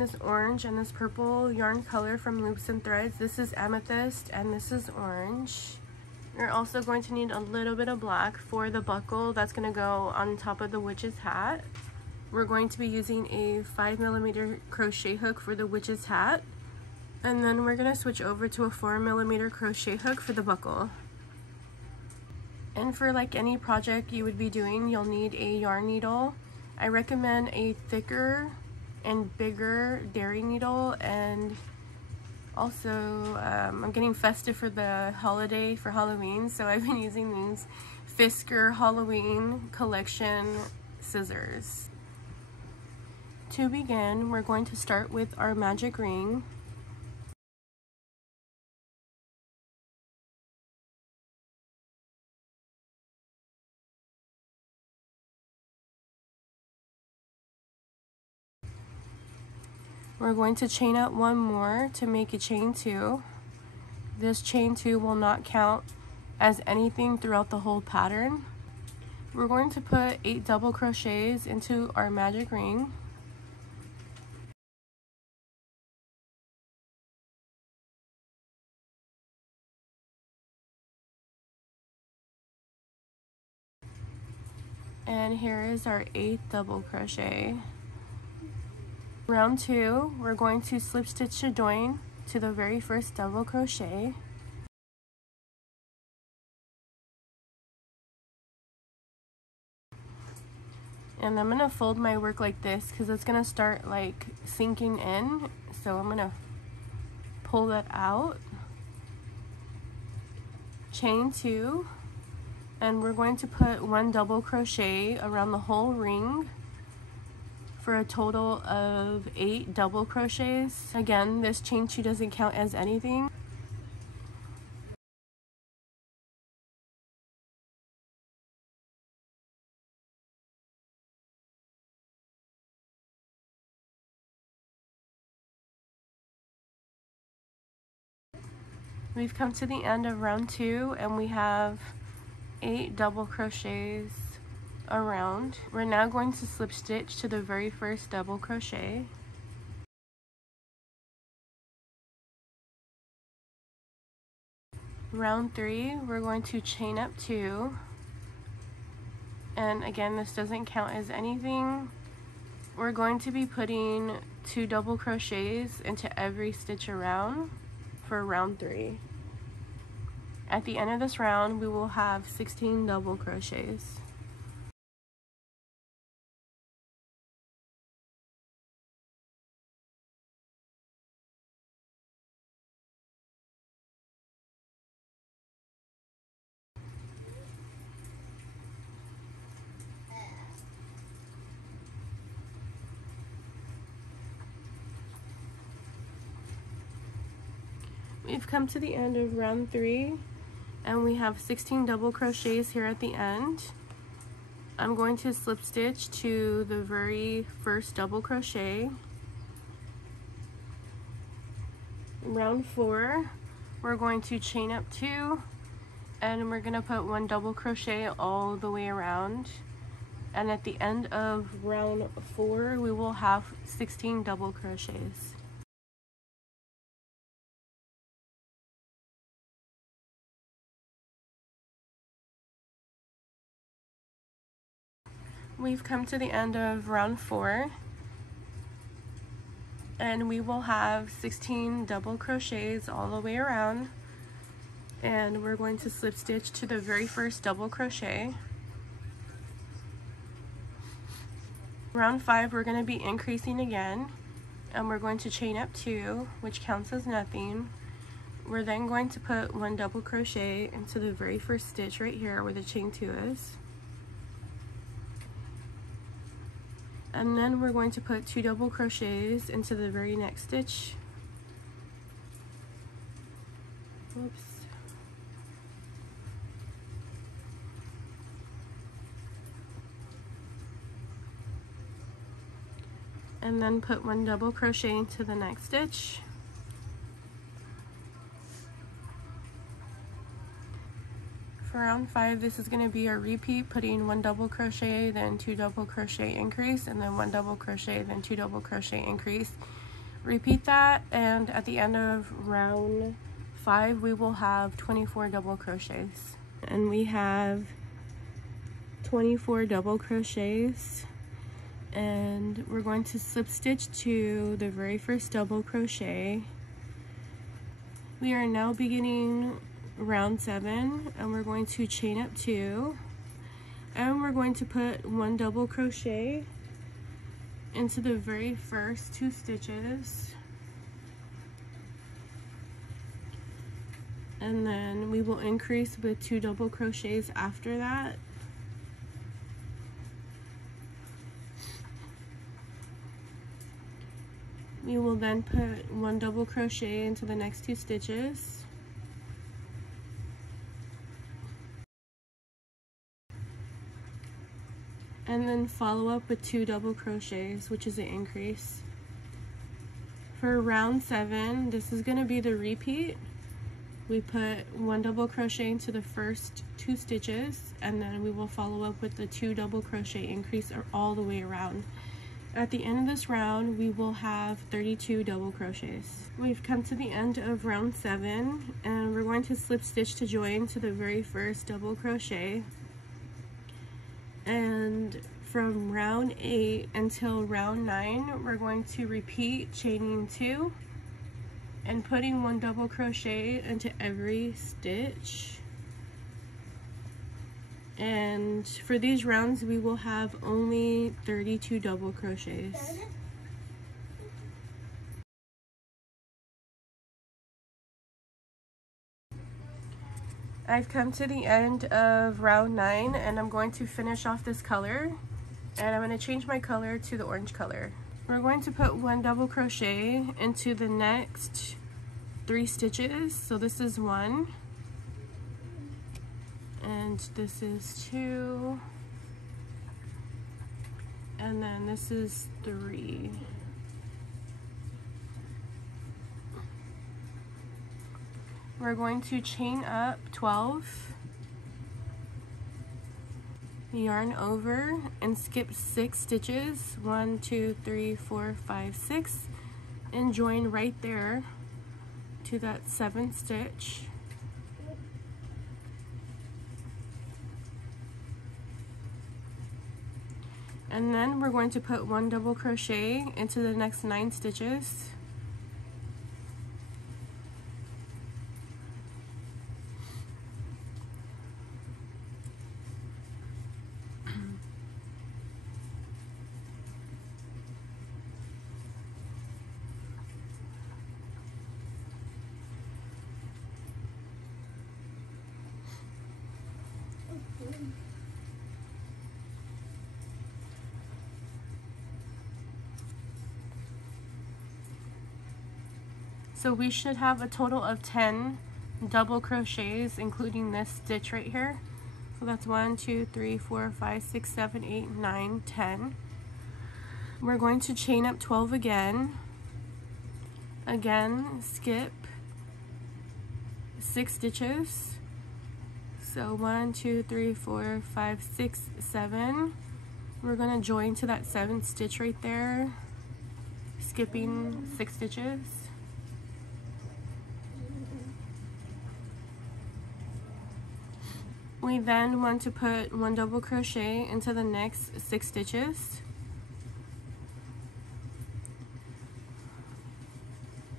this orange and this purple yarn color from Loops and Threads. This is Amethyst and this is orange. You're also going to need a little bit of black for the buckle that's going to go on top of the witch's hat. We're going to be using a 5mm crochet hook for the witch's hat. And then we're going to switch over to a 4mm crochet hook for the buckle. And for like any project you would be doing, you'll need a yarn needle. I recommend a thicker and bigger dairy needle, and also I'm getting festive for the holiday for Halloween, so I've been using these Fisker Halloween collection scissors. To begin, we're going to start with our magic ring. We're going to chain out one more to make a chain 2. This chain 2 will not count as anything throughout the whole pattern. We're going to put 8 double crochets into our magic ring. And here is our 8th double crochet. Round 2, we're going to slip stitch to join to the very first double crochet. And I'm going to fold my work like this because it's going to start like sinking in. So I'm going to pull that out. Chain 2. And we're going to put 1 double crochet around the whole ring for a total of 8 double crochets. Again, this chain 2 doesn't count as anything. We've come to the end of round 2 and we have 8 double crochets around. We're now going to slip stitch to the very first double crochet. Round 3, we're going to chain up 2, and again, this doesn't count as anything. We're going to be putting 2 double crochets into every stitch around for round 3. At the end of this round, we will have 16 double crochets. We've come to the end of round 3 and we have 16 double crochets here at the end. I'm going to slip stitch to the very first double crochet. Round 4, we're going to chain up 2 and we're going to put 1 double crochet all the way around. And at the end of round 4, we will have 16 double crochets. We've come to the end of round 4 and we will have 16 double crochets all the way around, and we're going to slip stitch to the very first double crochet. Round 5, we're going to be increasing again and we're going to chain up 2, which counts as nothing. We're then going to put 1 double crochet into the very first stitch right here where the chain 2 is. And then we're going to put 2 double crochets into the very next stitch. Whoops. And then put 1 double crochet into the next stitch. For round 5, this is going to be a repeat, putting 1 double crochet, then 2 double crochet increase, and then 1 double crochet, then 2 double crochet increase. Repeat that, and at the end of round 5 we will have 24 double crochets. And we have 24 double crochets, and we're going to slip stitch to the very first double crochet. We are now beginning round 7, and we're going to chain up 2, and we're going to put 1 double crochet into the very first 2 stitches, and then we will increase with 2 double crochets after that. We will then put 1 double crochet into the next 2 stitches, and then follow up with 2 double crochets, which is an increase. For round 7, this is going to be the repeat. We put 1 double crochet into the first 2 stitches, and then we will follow up with the 2 double crochet increase all the way around. At the end of this round, we will have 32 double crochets. We've come to the end of round 7, and we're going to slip stitch to join to the very first double crochet. And from round 8 until round 9, we're going to repeat chaining 2 and putting 1 double crochet into every stitch. And for these rounds, we will have only 32 double crochets. I've come to the end of round 9, and I'm going to finish off this color, and I'm going to change my color to the orange color. We're going to put 1 double crochet into the next 3 stitches. So this is 1, and this is 2, and then this is 3. We're going to chain up 12, yarn over, and skip 6 stitches, 1, 2, 3, 4, 5, 6, and join right there to that 7th stitch. And then we're going to put 1 double crochet into the next 9 stitches. So we should have a total of 10 double crochets, including this stitch right here. So that's 1, 2, 3, 4, 5, 6, 7, 8, 9, 10. We're going to chain up 12 again. Again, skip 6 stitches. So 1, 2, 3, 4, 5, 6, 7. We're going to join to that 7th stitch right there, skipping 6 stitches. We then want to put 1 double crochet into the next 6 stitches.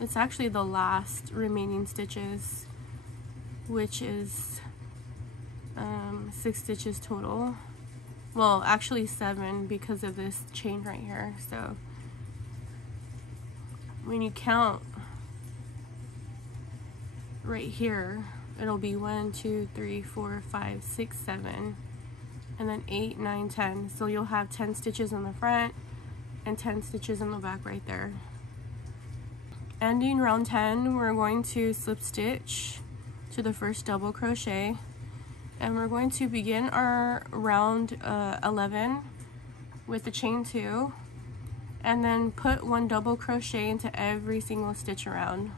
It's actually the last remaining stitches, which is 6 stitches total. Well, actually 7 because of this chain right here. So when you count right here, it'll be 1, 2, 3, 4, 5, 6, 7, and then 8, 9, 10. So you'll have 10 stitches in the front and 10 stitches in the back right there. Ending round 10, we're going to slip stitch to the first double crochet, and we're going to begin our round 11 with the chain 2, and then put 1 double crochet into every single stitch around.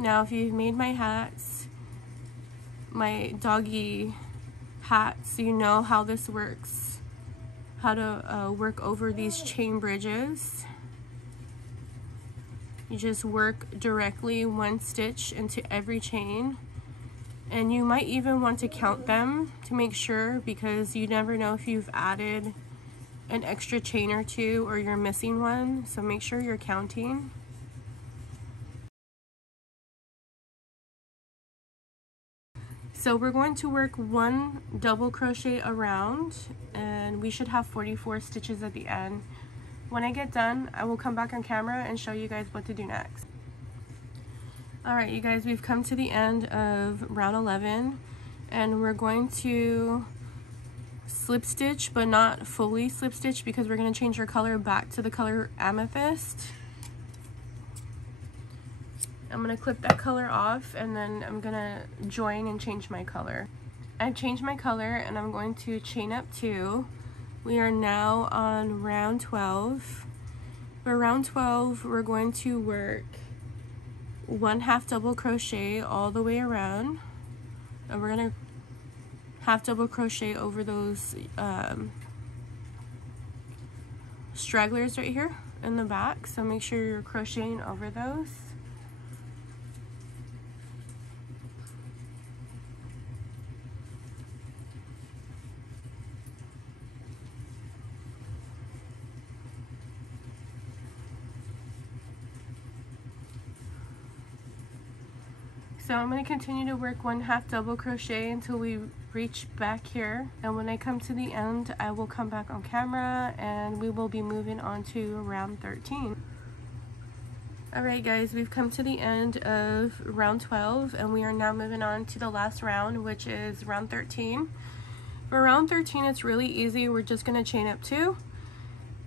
Now, if you've made my hats, my doggy hats, you know how this works. how to work over these chain bridges. You just work directly one stitch into every chain, and you might even want to count them to make sure, because you never know if you've added an extra chain or two or you're missing one, so make sure you're counting. So we're going to work one double crochet around, and we should have 44 stitches at the end. When I get done, I will come back on camera and show you guys what to do next. Alright you guys, we've come to the end of round 11, and we're going to slip stitch, but not fully slip stitch, because we're going to change our color back to the color Amethyst. I'm going to clip that color off, and then I'm going to join and change my color. I've changed my color, and I'm going to chain up 2. We are now on round 12. For round 12, we're going to work 1/2 double crochet all the way around, and we're going to half double crochet over those stragglers right here in the back, so make sure you're crocheting over those. So I'm going to continue to work 1/2 double crochet until we reach back here, and when I come to the end, I will come back on camera and we will be moving on to round 13. Alright guys, we've come to the end of round 12, and we are now moving on to the last round, which is round 13. For round 13, it's really easy. We're just going to chain up 2,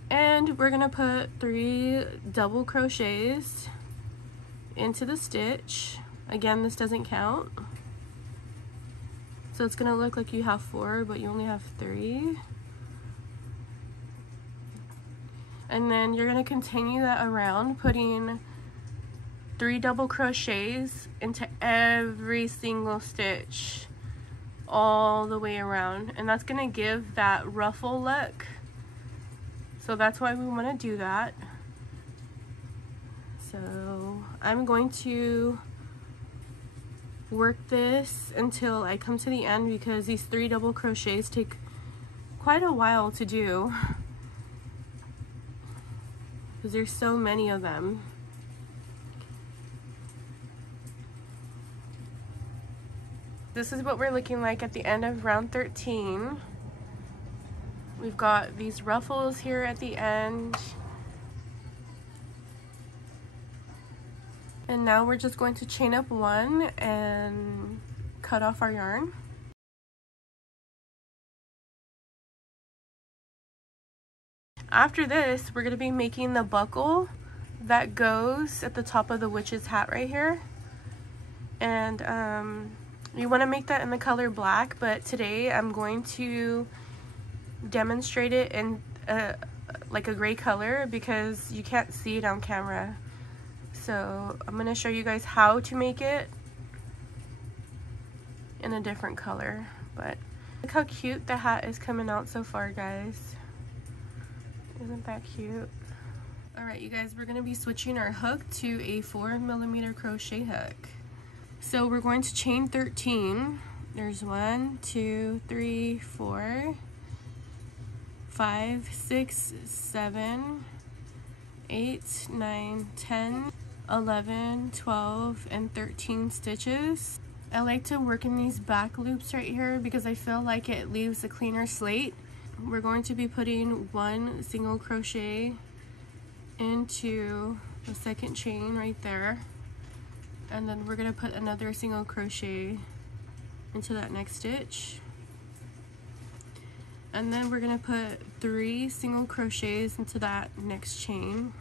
and we're going to put 3 double crochets into the stitch. Again, this doesn't count, so it's gonna look like you have 4, but you only have 3. And then you're gonna continue that around, putting 3 double crochets into every single stitch all the way around, and that's gonna give that ruffle look. So that's why we want to do that. So I'm going to work this until I come to the end, because these 3 double crochets take quite a while to do, because there's so many of them. This is what we're looking like at the end of round 13. We've got these ruffles here at the end. And now we're just going to chain up 1 and cut off our yarn. After this, we're going to be making the buckle that goes at the top of the witch's hat right here. And you want to make that in the color black, but today I'm going to demonstrate it in like a gray color, because you can't see it on camera. So I'm going to show you guys how to make it in a different color. But look how cute the hat is coming out so far, guys. Isn't that cute? Alright you guys, we're going to be switching our hook to a 4mm crochet hook. So we're going to chain 13. There's 1, 2, 3, 4, 5, 6, 7, 8, 9, 10, 11, 12, and 13 stitches. I like to work in these back loops right here because I feel like it leaves a cleaner slate. We're going to be putting 1 single crochet into the second chain right there, and then we're going to put another single crochet into that next stitch, and then we're going to put 3 single crochets into that next chain.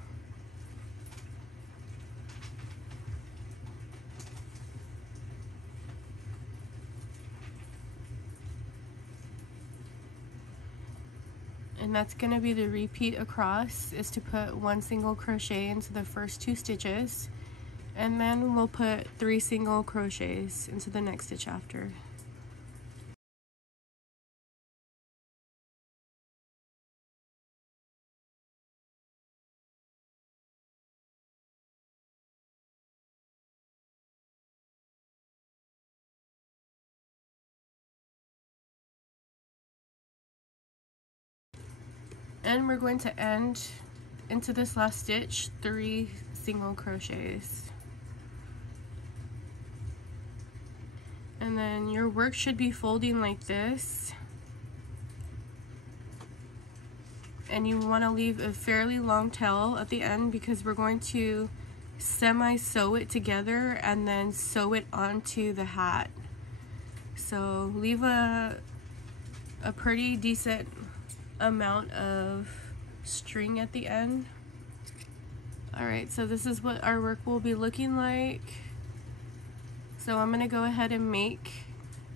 And that's going to be the repeat across, is to put 1 single crochet into the first 2 stitches, and then we'll put 3 single crochets into the next stitch after. And we're going to end into this last stitch 3 single crochets. And then your work should be folding like this. And you want to leave a fairly long tail at the end because we're going to semi-sew it together and then sew it onto the hat. So leave a pretty decent amount of string at the end. Alright, so this is what our work will be looking like. So I'm going to go ahead and make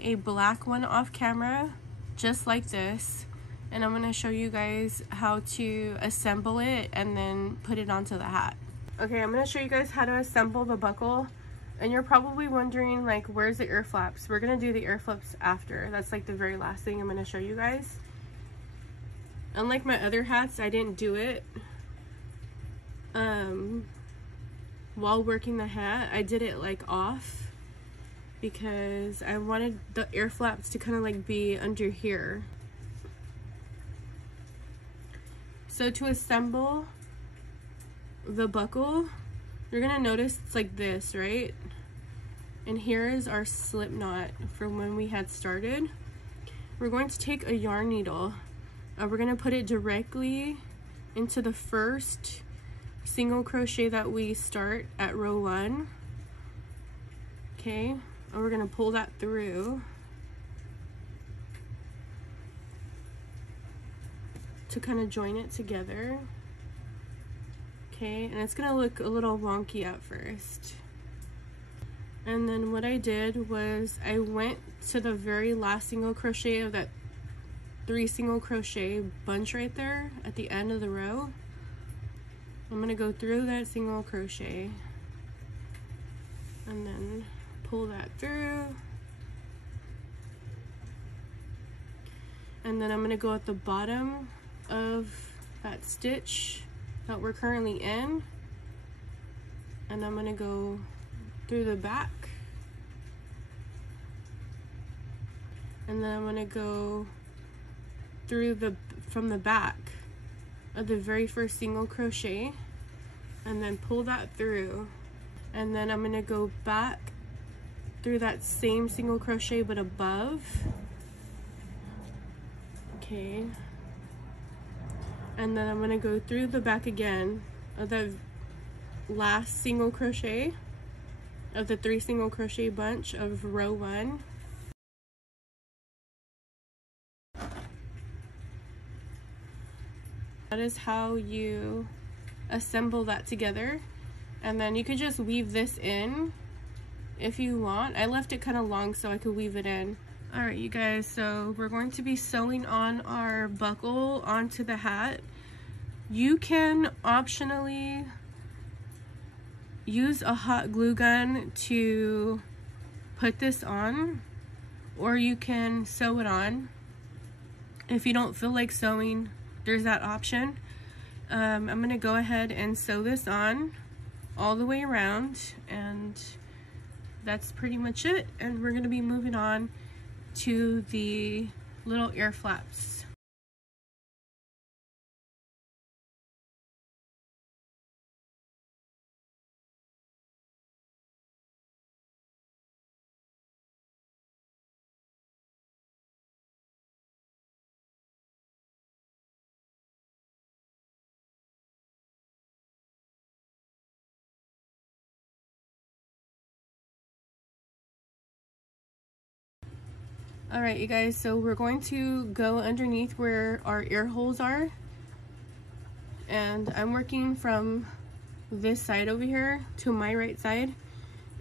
a black one off camera, just like this. And I'm going to show you guys how to assemble it and then put it onto the hat. Okay, I'm going to show you guys how to assemble the buckle. And you're probably wondering, like, where's the ear flaps? We're going to do the ear flaps after. That's like the very last thing I'm going to show you guys. Unlike my other hats, I didn't do it while working the hat. I did it like off because I wanted the ear flaps to kind of like be under here. So to assemble the buckle, you're gonna notice it's like this, right? And here is our slip knot from when we had started. We're going to take a yarn needle. We're gonna put it directly into the first single crochet that we start at row 1. Okay, and we're gonna pull that through to kind of join it together. Okay, and it's gonna look a little wonky at first. And then what I did was I went to the very last single crochet of that 3 single crochet bunch right there at the end of the row. I'm gonna go through that single crochet and then pull that through, and then I'm gonna go at the bottom of that stitch that we're currently in, and I'm gonna go through the back, and then I'm gonna go through from the back of the very first single crochet and then pull that through, and then I'm gonna go back through that same single crochet but above. Okay, and then I'm gonna go through the back again of the last single crochet of the 3 single crochet bunch of row 1. That is how you assemble that together, and then you could just weave this in if you want. I left it kind of long so I could weave it in. Alright you guys, so we're going to be sewing on our buckle onto the hat. You can optionally use a hot glue gun to put this on, or you can sew it on. If you don't feel like sewing, there's that option. I'm gonna go ahead and sew this on all the way around, and that's pretty much it. And we're gonna be moving on to the little ear flaps. Alright you guys, so we're going to go underneath where our ear holes are, and I'm working from this side over here to my right side.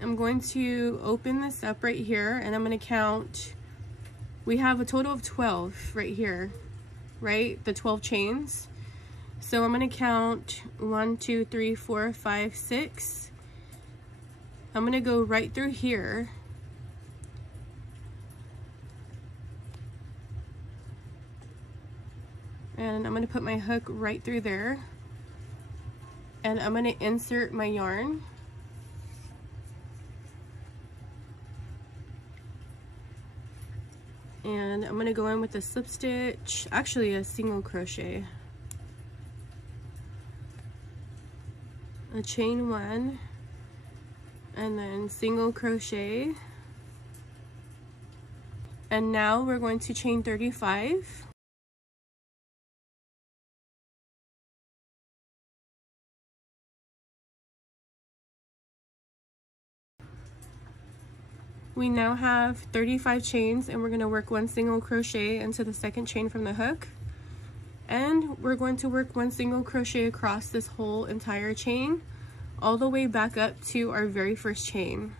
I'm going to open this up right here, and I'm going to count. We have a total of 12 right here, right? The 12 chains. So I'm going to count 1, 2, 3, 4, 5, 6. I'm going to go right through here. And I'm going to put my hook right through there, and I'm going to insert my yarn, and I'm going to go in with a slip stitch, actually a single crochet. a chain 1, and then single crochet, and now we're going to chain 35. We now have 35 chains, and we're going to work 1 single crochet into the second chain from the hook, and we're going to work 1 single crochet across this whole entire chain all the way back up to our very first chain.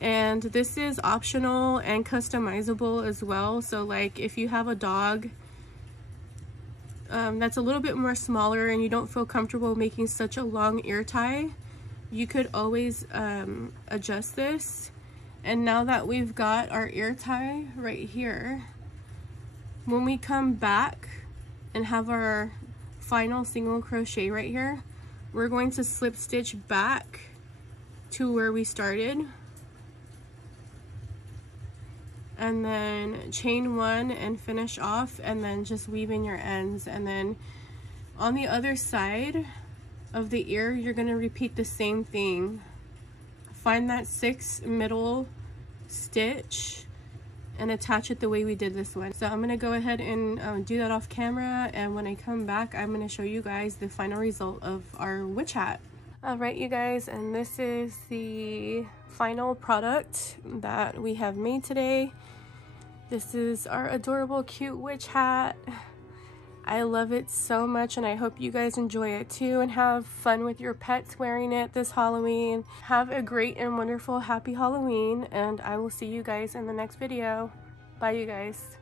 And this is optional and customizable as well, so like if you have a dog that's a little bit more smaller and you don't feel comfortable making such a long ear tie, you could always adjust this. And now that we've got our ear tie right here, when we come back and have our final single crochet right here, we're going to slip stitch back to where we started, and then chain 1 and finish off, and then just weave in your ends. And then on the other side of the ear, you're going to repeat the same thing. Find that 6th middle stitch and attach it the way we did this one. So I'm going to go ahead and do that off camera, and when I come back I'm going to show you guys the final result of our witch hat. Alright you guys, and this is the final product that we have made today. This is our adorable cute witch hat. I love it so much, and I hope you guys enjoy it too and have fun with your pets wearing it this Halloween. Have a great and wonderful happy Halloween, and I will see you guys in the next video. Bye you guys.